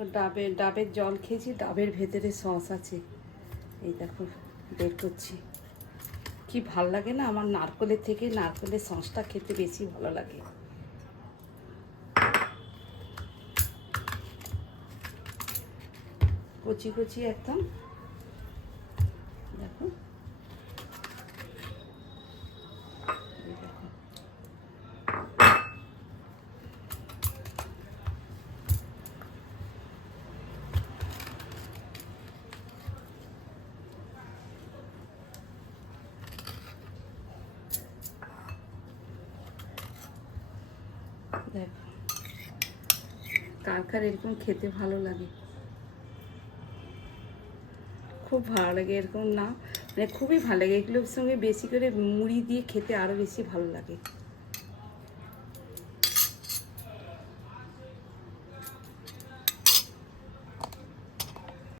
দেখো ডাবের জল খেয়েছি, ডাবের ভেতরে সস আছে, এই দেখো বের করছি। কি ভাল লাগে না, আমার নারকেলের থেকে নারকেলের সসটা খেতে বেশি ভালো লাগে। কচি কচি একদম, দেখো দেখো কার কার এরকম খেতে ভালো লাগে, খুব ভালো লাগে এরকম না, মানে খুবই ভালো লাগে। এগুলোর সঙ্গে বেশি করে মুড়ি দিয়ে খেতে আরও বেশি ভালো লাগে।